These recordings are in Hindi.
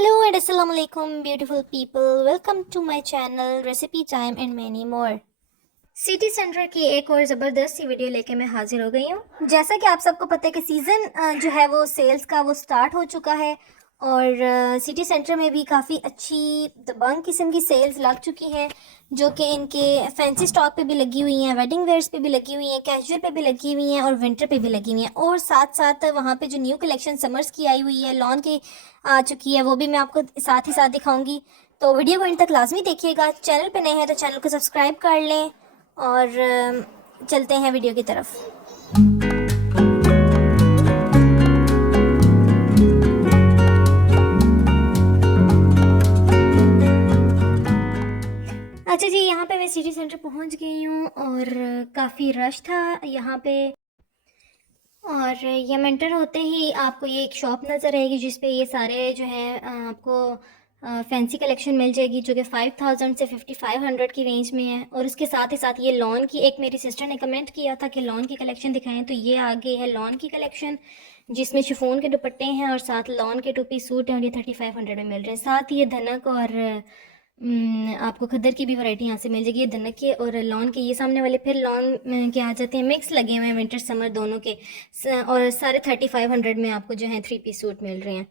Hello and assalamu alaikum beautiful people. Welcome to my channel Recipe Time and many more. City centre की एक और ज़बरदस्त सी वीडियो लेके मैं हाजिर हो गई हूँ। जैसा कि आप सबको पता है कि सीज़न जो है वो सेल्स का वो स्टार्ट हो चुका है और सिटी सेंटर में भी काफ़ी अच्छी दबंग किस्म की सेल्स लग चुकी हैं, जो कि इनके फैंसी स्टॉक पे भी लगी हुई हैं, वेडिंग वेयर्स पे भी लगी हुई हैं, कैजुअल पे भी लगी हुई हैं और विंटर पे भी लगी हुई हैं। और साथ साथ वहाँ पे जो न्यू कलेक्शन समर्स की आई हुई है, लॉन की आ चुकी है, वो भी मैं आपको साथ ही साथ दिखाऊंगी। तो वीडियो को इन तक लाजमी देखिएगा। चैनल पे नए हैं तो चैनल को सब्सक्राइब कर लें और चलते हैं वीडियो की तरफ। अच्छा जी, यहाँ पे मैं सिटी सेंटर पहुँच गई हूँ और काफ़ी रश था यहाँ पे। और ये एंटर होते ही आपको ये एक शॉप नज़र आएगी जिस पे ये सारे जो है आपको फैंसी कलेक्शन मिल जाएगी, जो कि 5000 से 5500 की रेंज में है। और उसके साथ ही साथ ये लॉन की, एक मेरी सिस्टर ने कमेंट किया था कि लॉन की कलेक्शन दिखाएं, तो ये आगे है लॉन की कलेक्शन जिसमें शिफॉन के दुपट्टे हैं और साथ लॉन के 2 पीस सूट हैं और ये 3500 में मिल रहे हैं। साथ ही ये धनक और आपको खद्दर की भी वैरायटी यहाँ से मिल जाएगी। ये धनक के और लॉन के, ये सामने वाले फिर लॉन के आ जाते हैं, मिक्स लगे हुए हैं विंटर समर दोनों के। और सारे 3500 में आपको जो है 3 पीस सूट मिल रहे हैं।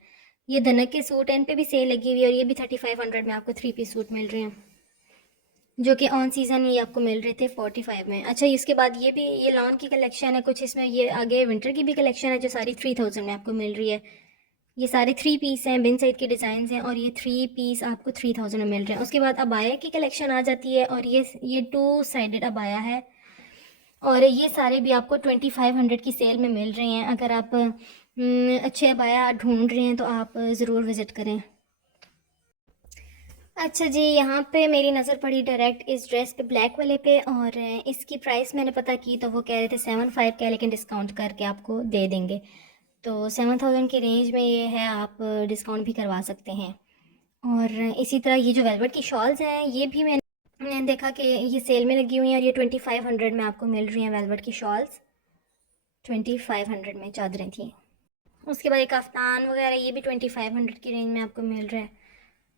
ये धनक के सूट इन पे भी सेल लगी हुई है और ये भी 3500 में आपको 3 पीस सूट मिल रहे हैं, जो कि ऑन सीज़न ये आपको मिल रहे थे 45 में। अच्छा, इसके बाद ये भी ये लॉन की कलेक्शन है कुछ, इसमें ये आगे विंटर की भी कलेक्शन है जो सारी 3000 में आपको मिल रही है। ये सारे 3 पीस हैं, बिन साइड के डिज़ाइन हैं और ये 3 पीस आपको 3000 में मिल रहे हैं। उसके बाद अबाया की कलेक्शन आ जाती है और ये 2 साइडेड अबाया है और ये सारे भी आपको 2500 की सेल में मिल रहे हैं। अगर आप अच्छे अबाया ढूंढ रहे हैं तो आप ज़रूर विज़िट करें। अच्छा जी, यहाँ पे मेरी नज़र पड़ी डायरेक्ट इस ड्रेस पे, ब्लैक वाले पे, और इसकी प्राइस मैंने पता की तो वो कह रहे थे 75 का, लेकिन डिस्काउंट करके आपको दे देंगे। तो 7000 की रेंज में ये है, आप डिस्काउंट भी करवा सकते हैं। और इसी तरह ये जो वेलवेट की शॉल्स हैं ये भी मैंने देखा कि ये सेल में लगी हुई हैं और ये 2500 में आपको मिल रही हैं। वेलवेट की शॉल्स 2500 में चादरें थी। उसके बाद एक कफ्तान वगैरह ये भी 2500 की रेंज में आपको मिल रहा है।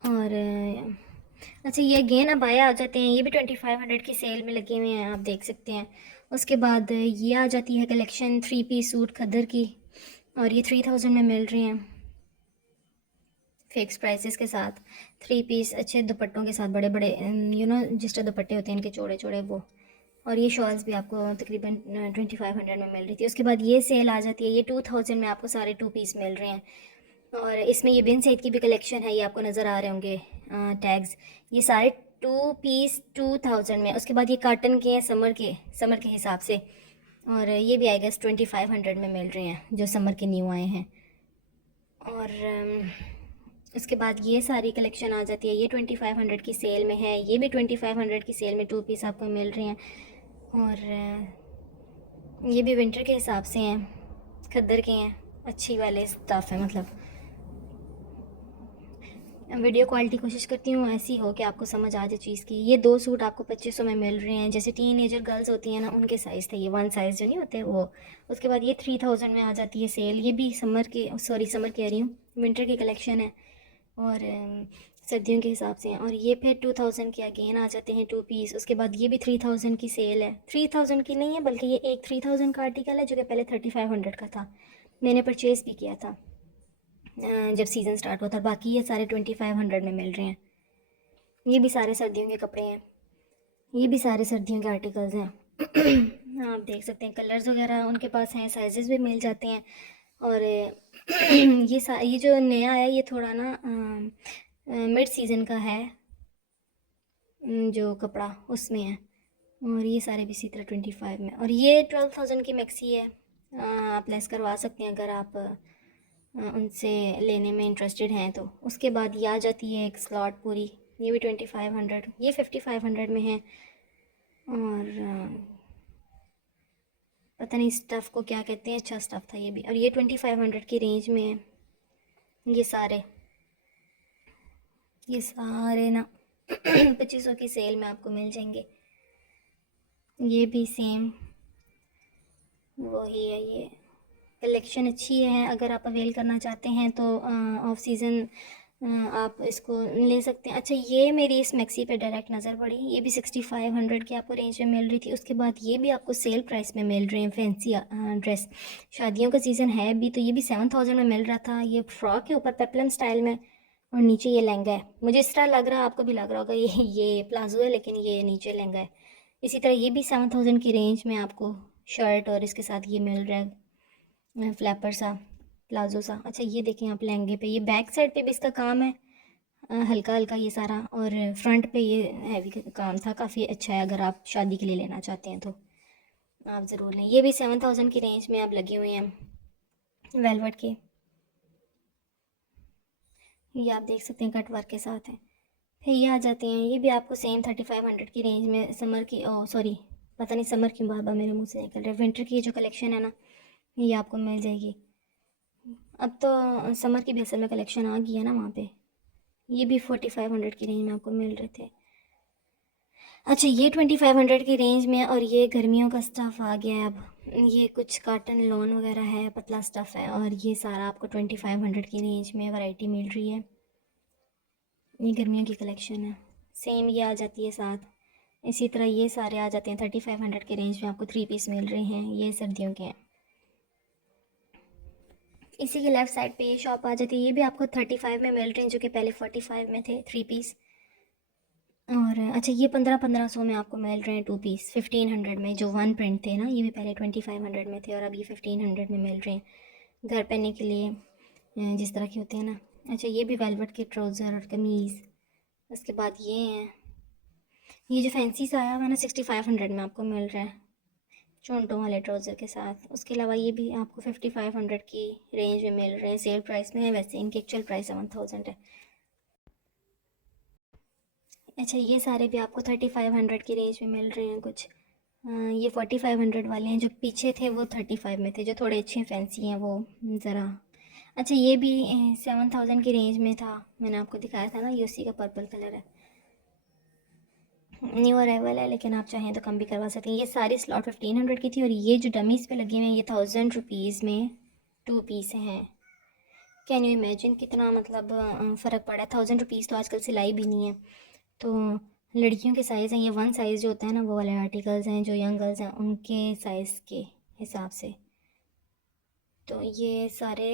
और अच्छा, ये अगेन अबाया आ जाते हैं, ये भी 2500 की सेल में लगे हुए हैं, आप देख सकते हैं। उसके बाद ये आ जाती है कलेक्शन 3 पीस सूट खद्दर की और ये 3000 में मिल रही हैं फिक्स प्राइसेस के साथ। 3 पीस अच्छे दुपट्टों के साथ, बड़े बड़े जिस तरह दुपट्टे होते हैं इनके चौड़े चौड़े वो। और ये शॉल्स भी आपको तकरीबन 2500 में मिल रही थी। उसके बाद ये सेल आ जाती है, ये 2000 में आपको सारे 2 पीस मिल रहे हैं। और इसमें ये बिन सैद की भी कलेक्शन है, ये आपको नज़र आ रहे होंगे टैग्स, ये सारे 2 पीस 2000 में। उसके बाद ये कॉटन के हैं, समर के हिसाब से, और ये भी आई गेस 2500 में मिल रहे हैं जो समर के न्यू आए हैं। और उसके बाद ये सारी कलेक्शन आ जाती है, ये 2500 की सेल में है, ये भी 2500 की सेल में 2 पीस आपको मिल रहे हैं। और ये भी विंटर के हिसाब से हैं, खद्दर के हैं, अच्छी वाले स्टफ़ है। मतलब वीडियो क्वालिटी कोशिश करती हूँ ऐसी हो कि आपको समझ आ जाए चीज़ की। ये 2 सूट आपको 2500 में मिल रहे हैं, जैसे टीनेजर गर्ल्स होती हैं ना, उनके साइज़ थे ये, 1 साइज़ जो नहीं होते वो। उसके बाद ये 3000 में आ जाती है सेल, ये भी समर कह रही हूँ, विंटर की कलेक्शन है और सर्दियों के हिसाब से हैं। और ये फिर 2000 के अगेन आ जाते हैं 2 पीस। उसके बाद ये भी 3000 की सेल है, 3000 की नहीं है बल्कि ये एक 3000 का आर्टिकल है जो कि पहले 3500 का था, मैंने परचेज़ भी किया था जब सीज़न स्टार्ट हुआ था। बाकी ये सारे 2500 में मिल रहे हैं। ये भी सारे सर्दियों के कपड़े हैं, ये भी सारे सर्दियों के आर्टिकल्स हैं। आप देख सकते हैं कलर्स वगैरह उनके पास हैं, साइजेस भी मिल जाते हैं। और ये जो नया है ये थोड़ा ना मिड सीज़न का है, जो कपड़ा उसमें है। और ये सारे भी इसी तरह 25 में। और ये 12000 की मैक्सी है, आप लेस करवा सकते हैं अगर आप उनसे लेने में इंटरेस्टेड हैं तो। उसके बाद ये आ जाती है एक स्लॉट पूरी, ये भी 2500, ये 5500 में है। और पता नहीं स्टफ़ को क्या कहते हैं, अच्छा स्टफ़ था ये भी। और ये 2500 की रेंज में है। ये सारे ना 2500 की सेल में आपको मिल जाएंगे। ये भी सेम वही है, ये कलेक्शन अच्छी है। अगर आप अवेल करना चाहते हैं तो ऑफ सीज़न आप इसको ले सकते हैं। अच्छा, ये मेरी इस मैक्सी पे डायरेक्ट नज़र पड़ी, ये भी 6500 की आपको रेंज में मिल रही थी। उसके बाद ये भी आपको सेल प्राइस में मिल रहे हैं, फैंसी ड्रेस। शादियों का सीज़न है भी, तो ये भी 7000 में मिल रहा था। ये फ्रॉक के ऊपर पेप्लम स्टाइल में, और नीचे ये लहंगा है। मुझे इस तरह लग रहा है, आपको भी लग रहा होगा ये प्लाजो है, लेकिन ये नीचे लहंगा है। इसी तरह ये भी 7000 की रेंज में आपको शर्ट और इसके साथ ये मिल रहा है, फ्लैपर सा, प्लाजो सा। अच्छा, ये देखें आप लहंगे पे, ये बैक साइड पे भी इसका काम है, हल्का हल्का ये सारा, और फ्रंट पे ये हैवी काम था, काफ़ी अच्छा है। अगर आप शादी के लिए लेना चाहते हैं तो आप ज़रूर लें। ये भी 7000 की रेंज में आप लगे हुए हैं, वेलवेट के। ये आप देख सकते हैं, कट वर्क के साथ है। फिर ये आ जाते हैं, ये भी आपको सेम 3500 की रेंज में, समर की, ओ सॉरी, पता नहीं समर क्यों बार बार मेरे मुंह से निकल रहा है, विंटर की जो कलेक्शन है ना, ये आपको मिल जाएगी। अब तो समर की भी असल में कलेक्शन आ गई है ना वहाँ पे। ये भी 4500 की रेंज में आपको मिल रहे थे। अच्छा, ये 2500 की रेंज में, और ये गर्मियों का स्टफ़ आ गया है अब। ये कुछ कॉटन लॉन वगैरह है, पतला स्टफ़ है, और ये सारा आपको 2500 की रेंज में वैरायटी मिल रही है। ये गर्मियों की कलेक्शन है, सेम ये आ जाती है साथ। इसी तरह ये सारे आ जाते हैं 3500 के रेंज में, आपको 3 पीस मिल रहे हैं, ये सर्दियों के हैं। इसी के लेफ़्ट साइड पे ये शॉप आ जाती है, ये भी आपको 35 में मिल रहे हैं, जो कि पहले 45 में थे 3 पीस। और अच्छा, ये 1500 में आपको मिल रहे हैं 2 पीस, 1500 में, जो वन प्रिंट थे ना, ये भी पहले 2500 में थे, और अब ये 1500 में मिल रहे हैं घर पहनने के लिए, जिस तरह के होते हैं ना। अच्छा, ये भी वेलवेट के ट्राउज़र और कमीज़। उसके बाद ये हैं, ये जो फैंसी सा आया हुआ है ना, 6500 में आपको मिल रहा है, चोंटों वाले ट्राउज़र के साथ। उसके अलावा ये भी आपको 5500 की रेंज में मिल रहे हैं, सेल प्राइस में है, वैसे इनकी एक्चुअल प्राइस 1000 है। अच्छा, ये सारे भी आपको 3500 की रेंज में मिल रहे हैं कुछ। ये 4500 वाले हैं, जो पीछे थे वो 35 में थे, जो थोड़े अच्छे फैंसी हैं वो ज़रा। अच्छा, ये भी 7000 की रेंज में था, मैंने आपको दिखाया था ना, ये उसी का पर्पल कलर है, न्यू अराइवल है, लेकिन आप चाहें तो कम भी करवा सकते हैं। ये सारी स्लॉट 1500 की थी, और ये जो डमीज़ पे लगे हुए हैं, ये 1000 रुपीज़ में 2 पीस हैं। कैन यू इमेजिन कितना मतलब फ़र्क पड़ा है। 1000 रुपीज़ तो आजकल सिलाई भी नहीं है। तो लड़कियों के साइज़ हैं, ये वन साइज़ जो होता है ना, वो वाले आर्टिकल्स हैं, जो यंग गर्ल्स हैं उनके साइज़ के हिसाब से। तो ये सारे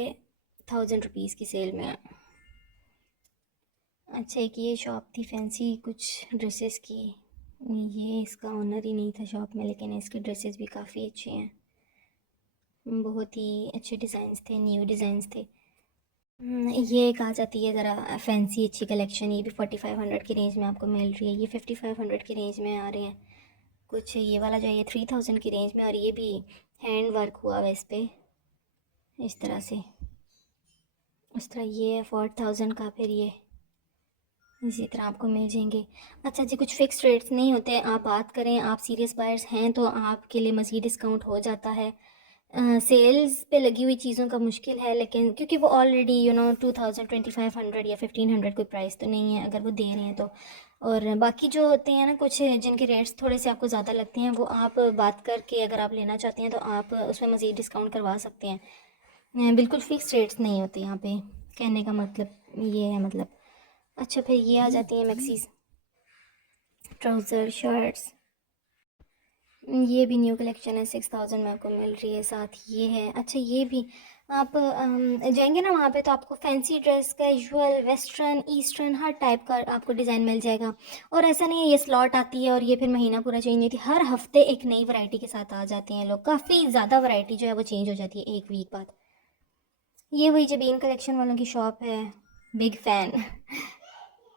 1000 रुपीज़ की सेल में है। अच्छा, एक ये शॉप थी फैंसी कुछ ड्रेसेस की, ये इसका ओनर ही नहीं था शॉप में, लेकिन इसके ड्रेसेस भी काफ़ी अच्छे हैं, बहुत ही अच्छे डिज़ाइंस थे, न्यू डिज़ाइंस थे। ये एक आ जाती है ज़रा फैंसी अच्छी कलेक्शन, ये भी 4500 की रेंज में आपको मिल रही है। ये 5500 की रेंज में आ रहे हैं कुछ, ये वाला जो है ये 3000 की रेंज में, और ये भी हैंड वर्क हुआ हुआ इस पर, इस तरह से। उस तरह ये है 4000 का, फिर ये इसी तरह आपको मिल जाएंगे। अच्छा जी, कुछ फ़िक्स रेट्स नहीं होते, आप बात करें, आप सीरियस बायर्स हैं तो आपके लिए मज़ीद डिस्काउंट हो जाता है। सेल्स पे लगी हुई चीज़ों का मुश्किल है, लेकिन क्योंकि वो ऑलरेडी 2000 2500 या 1500 कोई प्राइस तो नहीं है अगर वो दे रहे हैं तो। और बाकी जो होते हैं ना कुछ, जिनके रेट्स थोड़े से आपको ज़्यादा लगते हैं, वो आप बात करके अगर आप लेना चाहते हैं तो आप उसमें मज़ीद डिस्काउंट करवा सकते हैं। बिल्कुल फ़िक्स रेट्स नहीं होते यहाँ पे, कहने का मतलब ये है मतलब। अच्छा, फिर ये आ जाती हैं मैक्सीज, ट्राउज़र, शर्ट्स। ये भी न्यू कलेक्शन है, 6000 में आपको मिल रही है, साथ ये है। अच्छा, ये भी आप जाएंगे ना वहाँ पे तो आपको fancy dress, casual, western, eastern, हर टाइप का आपको डिज़ाइन मिल जाएगा। और ऐसा नहीं है ये स्लॉट आती है और ये फिर महीना पूरा चेंज नहीं होती, हर हफ्ते एक नई वैरायटी के साथ आ जाते हैं लोग, काफ़ी ज़्यादा वैरायटी जो है वो चेंज हो जाती है एक वीक बाद। ये वही जबीन कलेक्शन वालों की शॉप है, बिग फ़ैन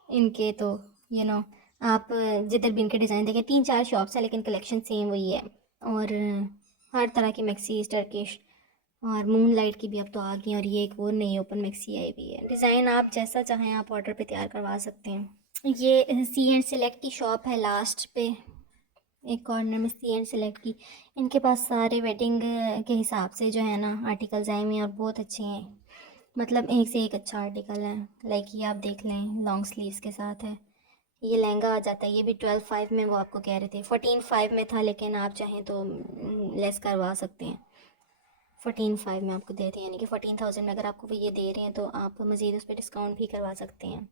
इनके तो, यू नो आप जिधर भी इनके डिज़ाइन देखें, 3-4 शॉप्स हैं लेकिन कलेक्शन सेम वही है। और हर तरह की मैक्सी, टर्किश और मून लाइट की भी अब तो आ गई हैं, और ये एक और नई ओपन मैक्सी आई हुई है। डिज़ाइन आप जैसा चाहें आप ऑर्डर पे तैयार करवा सकते हैं। ये सी एंड सेलेक्ट की शॉप है, लास्ट पे एक कॉर्नर में सी एंड सेलेक्ट की। इनके पास सारे वेडिंग के हिसाब से जो है ना आर्टिकल्स आए हुए हैं, और बहुत अच्छे हैं, मतलब एक से एक अच्छा आर्टिकल है। लाइक ये आप देख लें, लॉन्ग स्लीव्स के साथ है, ये लहंगा आ जाता है, ये भी 12.5 में वो आपको कह रहे थे, 14.5 में था, लेकिन आप चाहें तो लेस करवा सकते हैं। 14,500 में आपको देते हैं, यानी कि 14,000 में अगर आपको वो ये दे रहे हैं तो आप मज़ीद उस पर डिस्काउंट भी करवा सकते हैं।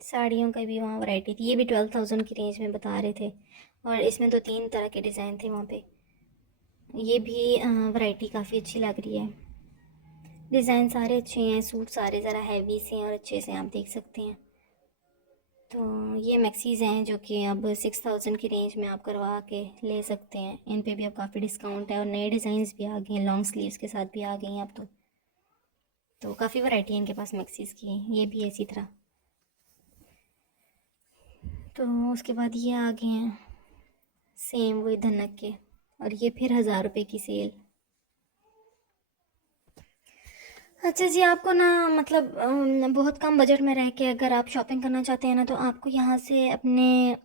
साड़ियों का भी वहाँ वैरायटी थी, ये भी 12,000 की रेंज में बता रहे थे, और इसमें तो 3 तरह के डिज़ाइन थे वहाँ पे। ये भी वैरायटी काफ़ी अच्छी लग रही है, डिज़ाइन सारे अच्छे हैं, सूट सारे ज़रा हैवी से हैं और अच्छे से आप देख सकते हैं। तो ये मैक्सीज़ हैं जो कि अब 6,000 की रेंज में आप करवा के ले सकते हैं। इन पे भी अब काफ़ी डिस्काउंट है और नए डिज़ाइंस भी आ गए हैं, लॉन्ग स्लीव्स के साथ भी आ गई हैं अब तो काफ़ी वैरायटी है इनके पास मैक्सीज़ की। ये भी है इसी तरह। तो उसके बाद ये आ गए हैं सेम वही धनक के, और ये फिर 1,000 रुपये की सेल। अच्छा जी, आपको ना मतलब बहुत कम बजट में रह के अगर आप शॉपिंग करना चाहते हैं ना, तो आपको यहाँ से अपने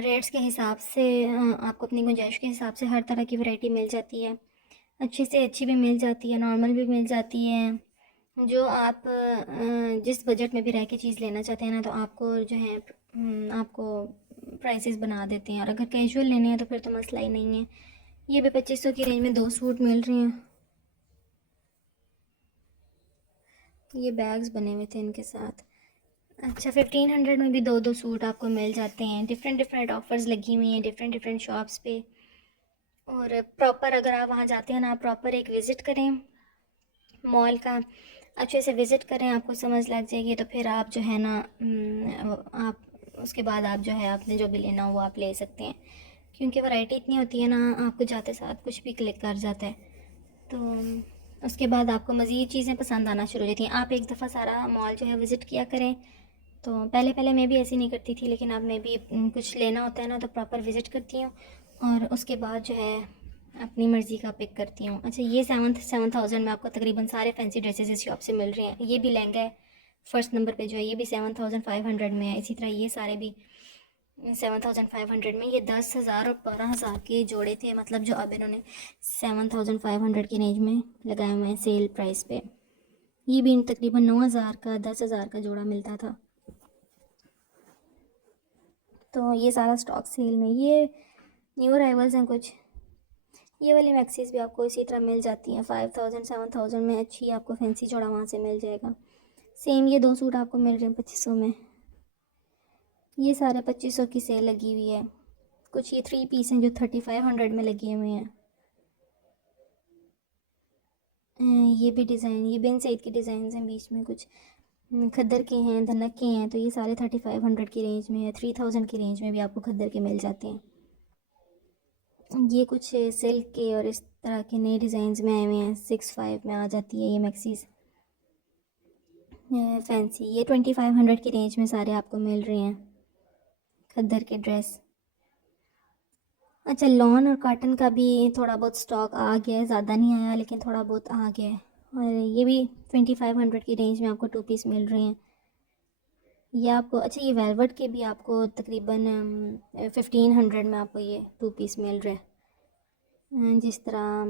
रेट्स के हिसाब से आपको अपनी गुंजाइश के हिसाब से हर तरह की वैरायटी मिल जाती है। अच्छी से अच्छी भी मिल जाती है, नॉर्मल भी मिल जाती है। जो आप जिस बजट में भी रह के चीज़ लेना चाहते हैं ना, तो आपको जो है आपको प्राइसेस बना देते हैं। और अगर कैजुअल लेने हैं तो फिर तो मसला ही नहीं है। ये भी 2500 की रेंज में 2 सूट मिल रहे हैं। ये बैग्स बने हुए थे इनके साथ। अच्छा, 1500 में भी 2 सूट आपको मिल जाते हैं। डिफरेंट डिफरेंट ऑफर्स लगी हुई हैं डिफरेंट डिफरेंट शॉप्स पे। और प्रॉपर अगर आप वहाँ जाते हैं ना, आप प्रॉपर एक विज़िट करें मॉल का, अच्छे से विज़िट करें, आपको समझ लग जाएगी। तो फिर आप जो है ना आप उसके बाद आप जो है आपने जो भी लेना हो वो आप ले सकते हैं, क्योंकि वैरायटी इतनी होती है ना, आपको जाते साथ कुछ भी क्लिक कर जाता है। तो उसके बाद आपको मज़ीद चीज़ें पसंद आना शुरू हो जाती हैं। आप एक दफ़ा सारा मॉल जो है विज़िट किया करें। तो पहले पहले मैं भी ऐसी नहीं करती थी, लेकिन अब मैं भी कुछ लेना होता है ना तो प्रॉपर विज़िट करती हूँ, और उसके बाद जो है अपनी मर्ज़ी का पिक करती हूँ। अच्छा, ये 7,000 में आपको तकरीबन सारे फैंसी ड्रेसेस इस शॉप से मिल रहे हैं। ये भी लहंगा है फर्स्ट नंबर पे जो है, ये भी 7,500 में है। इसी तरह ये सारे भी 7,500 में। ये 10,000 और 12,000 के जोड़े थे, मतलब जो अब इन्होंने 7,500 की रेंज में लगाए हुए हैं सेल प्राइस पे। ये भी तकरीबन 9,000 का 10,000 का जोड़ा मिलता था। तो ये सारा स्टॉक सेल में। ये न्यू अराइवल्स हैं कुछ। ये वाली मैक्सीज भी आपको इसी तरह मिल जाती हैं 5,000 7,000 में। अच्छी आपको फैंसी जोड़ा वहाँ से मिल जाएगा। सेम ये 2 सूट आपको मिल रहे हैं 2500 में। ये सारे 2500 की सेल लगी हुई है। कुछ ये 3 पीस हैं जो 3,500 में लगे हुए हैं। ये भी डिज़ाइन, ये बिन सईद के डिज़ाइन हैं, बीच में कुछ खद्दर के हैं, धनक के हैं। तो ये सारे 3,500 की रेंज में है। 3,000 की रेंज में भी आपको खद्दर के मिल जाते हैं। ये कुछ सिल्क के और इस तरह के नए डिज़ाइंस में आए हुए हैं। 6,500 में आ जाती है ये मैक्सीज फैंसी। ये 2,500 की रेंज में सारे आपको मिल रहे हैं खद्दर के ड्रेस। अच्छा, लॉन और कॉटन का भी थोड़ा बहुत स्टॉक आ गया है, ज़्यादा नहीं आया लेकिन थोड़ा बहुत आ गया है। और ये भी 2,500 की रेंज में आपको 2 पीस मिल रहे हैं। ये आपको अच्छा, ये वेलवेट के भी आपको तकरीबन 1,500 में आपको ये 2 पीस मिल रहे हैं। जिस तरह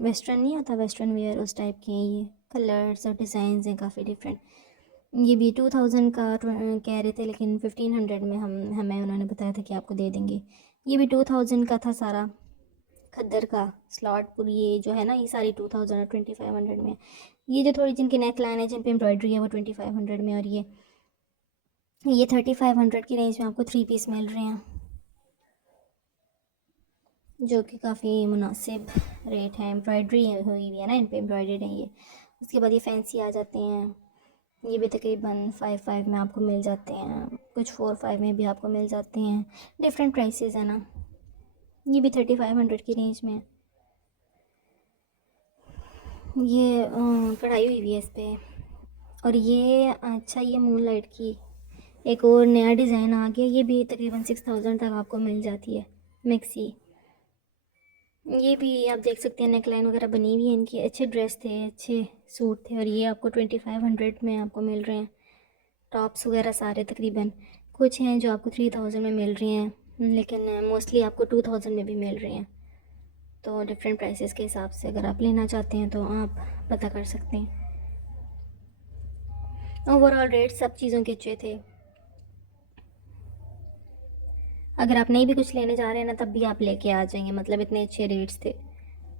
वेस्टर्न नहीं आता, वेस्टर्न वेयर, उस टाइप के हैं ये। कलर्स और डिज़ाइंस हैं काफ़ी डिफरेंट। ये भी 2,000 का कह रहे थे, लेकिन 1,500 में हमें उन्होंने बताया था कि आपको दे देंगे। ये भी 2,000 का था सारा खद्दर का स्लॉट पूरी। ये जो है ना, ये सारी 2,000 और 2,500 में। ये जो थोड़ी जिनकी नेक लाइन है, जिन पे एम्ब्रॉयडरी है, वो 2,500 में। और ये 3,500 की रेंज में आपको 3 पीस मिल रहे हैं, जो कि काफ़ी मुनासिब रेट है। एम्ब्रॉयडरी हुई हुई है ना इन पे, एम्ब्रॉयडर्ड है ये। उसके बाद ये फैंसी आ जाते हैं। ये भी तकरीबन 5,500 में आपको मिल जाते हैं। कुछ 4,500 में भी आपको मिल जाते हैं। डिफरेंट प्राइसेस है ना। ये भी 3,500 की रेंज में। ये कढ़ाई हुई है इस पर। और ये अच्छा, ये मून लाइट की एक और नया डिज़ाइन आ गया। ये भी तकरीबन 6,000 तक आपको मिल जाती है मैक्सी। ये भी आप देख सकते हैं, नेक लाइन वगैरह बनी हुई है इनकी। अच्छे ड्रेस थे, अच्छे सूट थे। और ये आपको 2,500 में आपको मिल रहे हैं। टॉप्स वगैरह सारे तकरीबन। कुछ हैं जो आपको 3,000 में मिल रही हैं, लेकिन मोस्टली आपको 2,000 में भी मिल रही हैं। तो डिफरेंट प्राइसेस के हिसाब से अगर आप लेना चाहते हैं तो आप पता कर सकते हैं। ओवरऑल रेट सब चीज़ों के अच्छे थे। अगर आप नहीं भी कुछ लेने जा रहे हैं ना, तब भी आप लेके आ जाएंगे, मतलब इतने अच्छे रेट्स थे।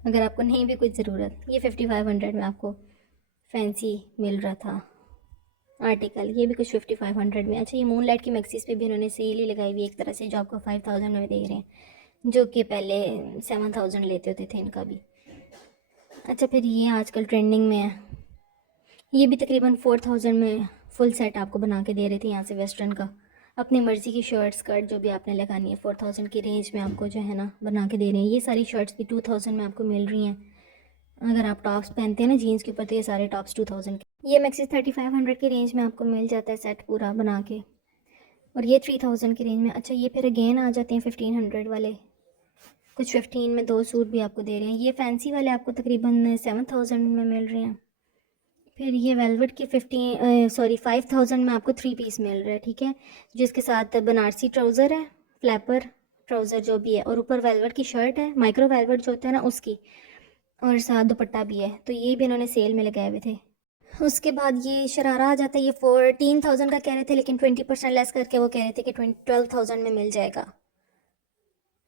अगर आपको नहीं भी कुछ ज़रूरत। ये 5500 में आपको फैंसी मिल रहा था आर्टिकल, ये भी कुछ 5500 में। अच्छा, ये मूनलाइट की मैक्सीज पे भी इन्होंने सेल ही लगाई हुई एक तरह से, जो आपको 5000 में दे रहे हैं, जो कि पहले 7000 लेते होते थे इनका भी। अच्छा, फिर ये आजकल ट्रेंडिंग में है, ये भी तकरीबन 4000 में फुल सेट आपको बना के दे रहे थे यहाँ से वेस्टर्न का। अपनी मर्ज़ी की शर्ट स्कर्ट जो भी आपने लगानी है 4000 की रेंज में आपको जो है ना बना के दे रहे हैं। ये सारी शर्ट्स भी 2000 में आपको मिल रही हैं। अगर आप टॉप्स पहनते हैं ना जीन्स के ऊपर, तो ये सारे टॉप्स 2000 के। ये मैक्सी 3500 की रेंज में आपको मिल जाता है सेट पूरा बना के, और ये 3000 की रेंज में। अच्छा, ये फिर अगेन आ जाते हैं 1500 वाले, कुछ 15 में 2 सूट भी आपको दे रहे हैं। ये फैंसी वाले आपको तकरीबन 7000 में मिल रहे हैं। फिर ये वेलवेट की 5000 में आपको 3 पीस मिल रहा है, ठीक है, जिसके साथ बनारसी ट्राउज़र है, फ्लैपर ट्राउज़र जो भी है, और ऊपर वेलवेट की शर्ट है, माइक्रो वेलवेट जो होता है ना उसकी, और साथ दुपट्टा भी है। तो ये भी इन्होंने सेल में लगाए हुए थे। उसके बाद ये शरारा आ जाता है, ये 14000 का कह रहे थे, लेकिन 20% लेस करके वो कह रहे थे कि 12000 में मिल जाएगा,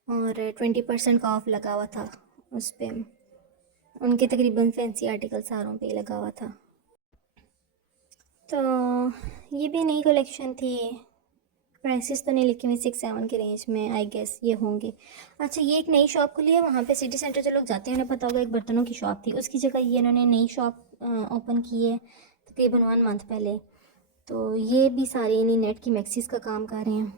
और 20% का ऑफ लगा हुआ था उस पर। उनके तकरीबन फैंसी आर्टिकल सारों पे लगा हुआ था। तो ये भी नई कलेक्शन थी, प्राइसेस तो नहीं लिखी हुई, 6-7 के रेंज में आई गेस ये होंगे। अच्छा, ये एक नई शॉप खुली है वहाँ पे, सिटी सेंटर जो लोग जाते हैं उन्हें पता होगा, एक बर्तनों की शॉप थी, उसकी जगह ये इन्होंने नई शॉप ओपन की है तकरीबन 1 मंथ पहले। तो ये भी सारी इन्हीं नेट की मैक्सीज का काम कर रहे हैं।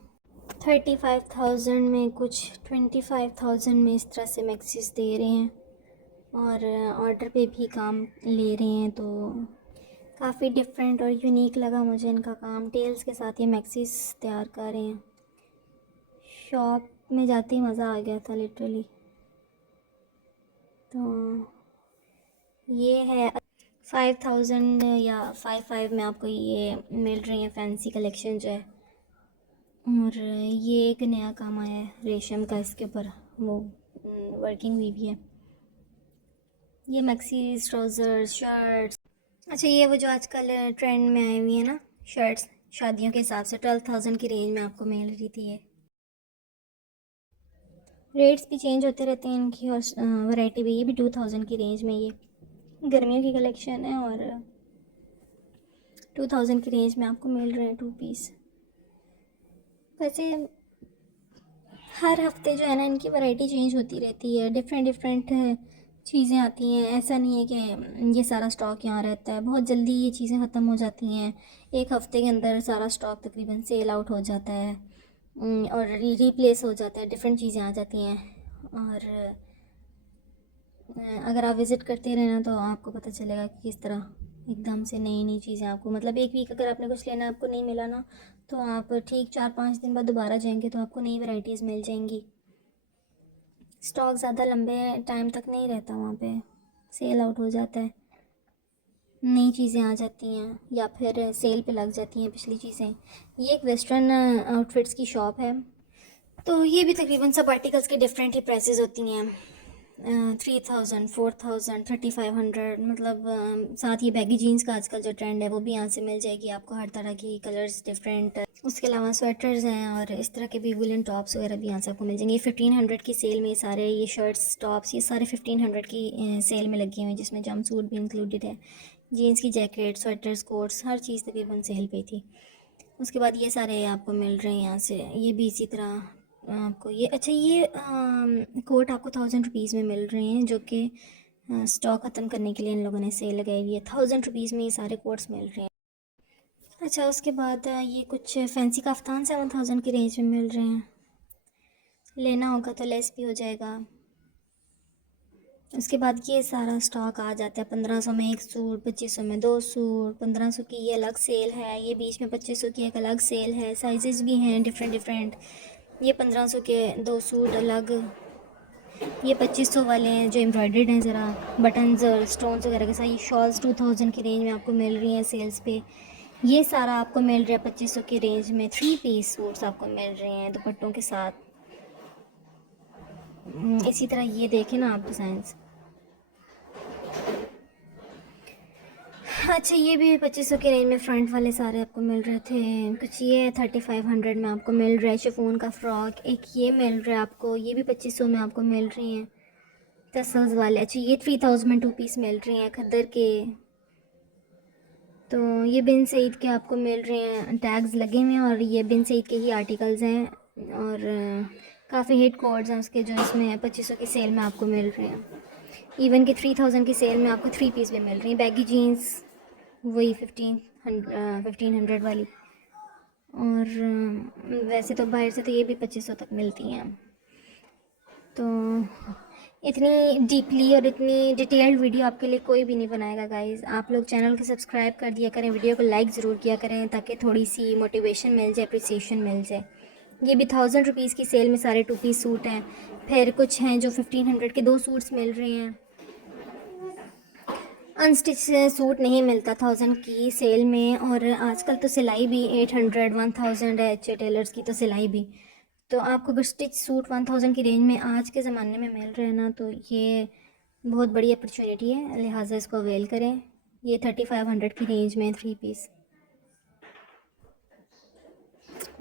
35,000 में कुछ 25,000 में इस तरह से मैक्सीज दे रहे हैं, और ऑर्डर पे भी काम ले रहे हैं। तो काफ़ी डिफरेंट और यूनिक लगा मुझे इनका काम। टेल्स के साथ ये मैक्सीज तैयार कर रहे हैं। शॉप में जाते ही मज़ा आ गया था लिटरली। तो ये है 5000 या 55 में आपको ये मिल रही है फैंसी कलेक्शन जो है। और ये एक नया काम आया है रेशम का, इसके ऊपर वो वर्किंग हुई भी है। ये मैक्सीज, ट्राउज़र, शर्ट्स। अच्छा, ये वो जो आजकल ट्रेंड में आई हुई है ना शर्ट्स, शादियों के हिसाब से 12000 की रेंज में आपको मिल रही थी। ये रेट्स भी चेंज होते रहते हैं इनकी, और वैरायटी भी। ये भी 2000 की रेंज में, ये गर्मियों की कलेक्शन है, और 2000 की रेंज में आपको मिल रहे हैं 2 पीस। वैसे हर हफ्ते जो है ना इनकी वैरायटी चेंज होती रहती है, डिफरेंट डिफरेंट चीज़ें आती हैं। ऐसा नहीं है कि ये सारा स्टॉक यहाँ रहता है, बहुत जल्दी ये चीज़ें ख़त्म हो जाती हैं। एक हफ़्ते के अंदर सारा स्टॉक तकरीबन सेल आउट हो जाता है, और रिप्लेस हो जाता है, डिफरेंट चीज़ें आ जाती हैं। और अगर आप विज़िट करते रहना तो आपको पता चलेगा कि किस तरह एकदम से नई नई चीज़ें आपको, मतलब एक वीक अगर आपने कुछ लेना आपको नहीं मिला ना, तो आप ठीक 4-5 दिन बाद दोबारा जाएंगे तो आपको नई वैरायटीज़ मिल जाएंगी। स्टॉक ज़्यादा लंबे टाइम तक नहीं रहता वहाँ पे, सेल आउट हो जाता है, नई चीज़ें आ जाती हैं या फिर सेल पे लग जाती हैं पिछली चीज़ें। ये एक वेस्टर्न आउटफिट्स की शॉप है। तो ये भी तकरीबन सब आर्टिकल्स के डिफरेंट ही प्राइसेस होती हैं, 3000, 4000, 3500, मतलब साथ ये बैगी जीन्स का आजकल जो ट्रेंड है वो भी यहाँ से मिल जाएगी आपको, हर तरह की कलर्स डिफरेंट। उसके अलावा स्वेटर्स हैं, और इस तरह के भी वुलन टॉप्स वगैरह भी यहाँ से आपको मिल जाएंगे। 1500 की सेल में सारे ये शर्ट्स टॉप्स ये सारे 1500 की सेल में लगे हुए हैं, जिसमें जंप सूट भी इंक्लूडेड है, जीन्स की जैकेट, स्वेटर्स, कोट्स, हर चीज़ तकरीबन सेल पे थी। उसके बाद ये सारे आपको मिल रहे हैं यहाँ से, ये भी इसी तरह आपको ये। अच्छा, ये कोट आपको 1000 रुपीज़ में मिल रहे हैं, जो कि स्टॉक ख़त्म करने के लिए इन लोगों ने सेल लगाई हुई है। 1000 रुपीज़ में ये सारे कोट्स मिल रहे हैं। अच्छा, उसके बाद ये कुछ फैंसी कफ्तान 7000 की रेंज में मिल रहे हैं, लेना होगा तो लेस भी हो जाएगा। उसके बाद ये सारा स्टॉक आ जाता है 1500 में एक सूट, 2500 में 2 सूट, 1500 की ये अलग सेल है, ये बीच में 2500 की एक अलग सेल है। साइजेस भी हैं डिफरेंट डिफरेंट। ये 1500 के 2 सूट अलग, ये 2500 वाले हैं जो एम्ब्रॉयडर्ड हैं, ज़रा बटन्स और स्टोन्स वगैरह के साथ। ये शॉल्स 2000 की रेंज में आपको मिल रही हैं सेल्स पे। ये सारा आपको मिल रहा है 2500 की रेंज में। 3 पीस सूट्स आपको मिल रहे हैं दुपट्टों के साथ। इसी तरह ये देखें ना आप डिज़ाइंस। अच्छा, ये भी 2500 के रेंज में फ्रंट वाले सारे आपको मिल रहे थे। कुछ ये 3500 में आपको मिल रहा है शिफॉन का फ्रॉक। एक ये मिल रहा है आपको, ये भी 2500 में आपको मिल रही हैं। टसल्स वाले। अच्छा ये 3000 में 2 पीस मिल रहे हैं खद्दर के। तो ये बिन सईद के आपको मिल रहे हैं, टैग्स लगे हुए हैं और ये बिन सईद के ही आर्टिकल्स हैं और काफ़ी हिट कोड्स हैं उसके जो इसमें 2500 की सेल में आपको मिल रहे हैं। इवन कि 3000 की सेल में आपको 3 पीस भी मिल रही हैं। बैगी जीन्स वही 1500 वाली। और वैसे तो बाहर से तो ये भी 2500 तक मिलती हैं। तो इतनी डीपली और इतनी डिटेल्ड वीडियो आपके लिए कोई भी नहीं बनाएगा गाइस। आप लोग चैनल को सब्सक्राइब कर दिया करें, वीडियो को लाइक ज़रूर किया करें ताकि थोड़ी सी मोटिवेशन मिल जाए, अप्रिसिएशन मिल जाए। ये भी 1000 रुपीज़ की सेल में सारे 2 पीस सूट हैं। फिर कुछ हैं जो 1500 के 2 सूट्स मिल रहे हैं। अनस्टिच सूट नहीं मिलता 1000 की सेल में। और आजकल तो सिलाई भी 800 1000 है, अच्छे टेलर्स की तो सिलाई भी। तो आपको अगर स्टिच सूट 1000 की रेंज में आज के ज़माने में मिल रहे हैं ना, तो ये बहुत बड़ी अपॉर्चुनिटी है, लिहाजा इसको अवेल करें। ये 3500 की रेंज में 3 पीस।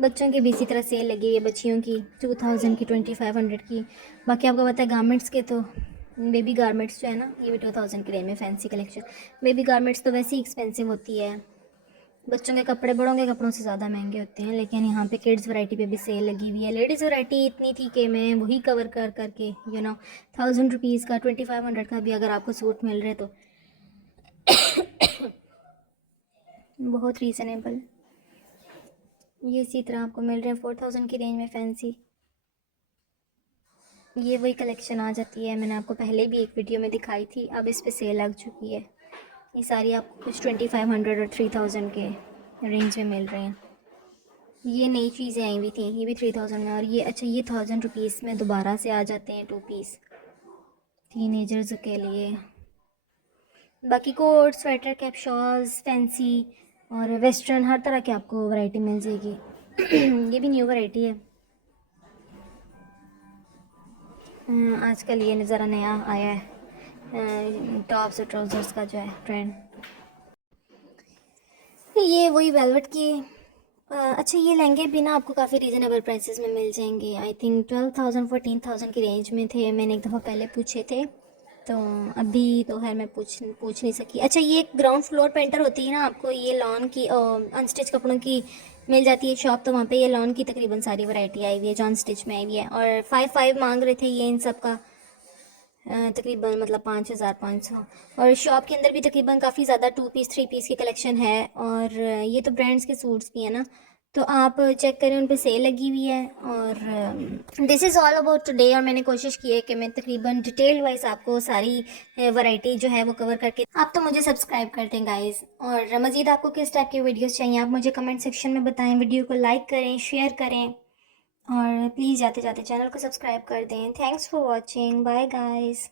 बच्चों की भी इसी तरह सेल लगी हुई है, बच्चियों की 2000 की, 2500 की। बाकी आपको पता है गारमेंट्स के तो बेबी गारमेंट्स जो है ना, ये भी 2000 की रेंज में फैंसी कलेक्शन। बेबी गारमेंट्स तो वैसे ही एक्सपेंसिव होती है, बच्चों के कपड़े बड़ों के कपड़ों से ज़्यादा महंगे होते हैं। लेकिन यहाँ पे किड्स वैरायटी पे भी सेल लगी हुई है। लेडीज़ वैरायटी इतनी थी कि मैं वही कवर कर करके 1000 रुपीज़ का 2500 का भी अगर आपको सूट मिल रहे तो बहुत रीज़नेबल। ये इसी तरह आपको मिल रहे हैं 4000 की रेंज में फैंसी। ये वही कलेक्शन आ जाती है, मैंने आपको पहले भी एक वीडियो में दिखाई थी, अब इस पे सेल लग चुकी है। ये सारी आपको कुछ 2500 और 3000 के रेंज में मिल रहे हैं। ये नई चीज़ें आई हुई थी, ये भी 3000 में। और ये अच्छा ये 1000 रुपीज़ में दोबारा से आ जाते हैं 2 पीस टीनेजर्स के लिए। बाकी coat, sweater, cap, shawls, fancy और वेस्टर्न हर तरह की आपको वैरायटी मिल जाएगी। ये भी न्यू वैरायटी है, आजकल ये ज़रा नया आया है, टॉप्स और ट्राउज़र्स का जो है ट्रेंड। ये वही वेलवेट की। अच्छा ये लहंगे भी ना आपको काफ़ी रीज़नेबल प्राइसेस में मिल जाएंगे। आई थिंक 12,000 14,000 की रेंज में थे, मैंने एक दफ़ा पहले पूछे थे। तो अभी तो खैर मैं पूछ नहीं सकी। अच्छा ये एक ग्राउंड फ्लोर पेंटर होती है ना, आपको ये लॉन की अनस्टिच कपड़ों की मिल जाती है शॉप। तो वहाँ पे ये लॉन की तकरीबन सारी वैरायटी आई हुई है जो अनस्टिच में आई हुई है। और 5 मांग रहे थे ये इन सब का, तकरीबन मतलब 5500। और शॉप के अंदर भी तकरीबन काफ़ी ज़्यादा 2 पीस 3 पीस की कलेक्शन है। और ये तो ब्रांड्स के सूट्स भी हैं ना, तो आप चेक करें, उन पे सेल लगी हुई है। और this is all about today. और मैंने कोशिश की है कि मैं तकरीबन डिटेल वाइज आपको सारी वैरायटी जो है वो कवर करके। आप तो मुझे सब्सक्राइब कर दें गाइज़। और मज़ीद आपको किस टाइप के वीडियोज़ चाहिए आप मुझे कमेंट सेक्शन में बताएँ। वीडियो को लाइक करें, शेयर करें और प्लीज़ जाते जाते चैनल को सब्सक्राइब कर दें। Thanks for watching, bye guys.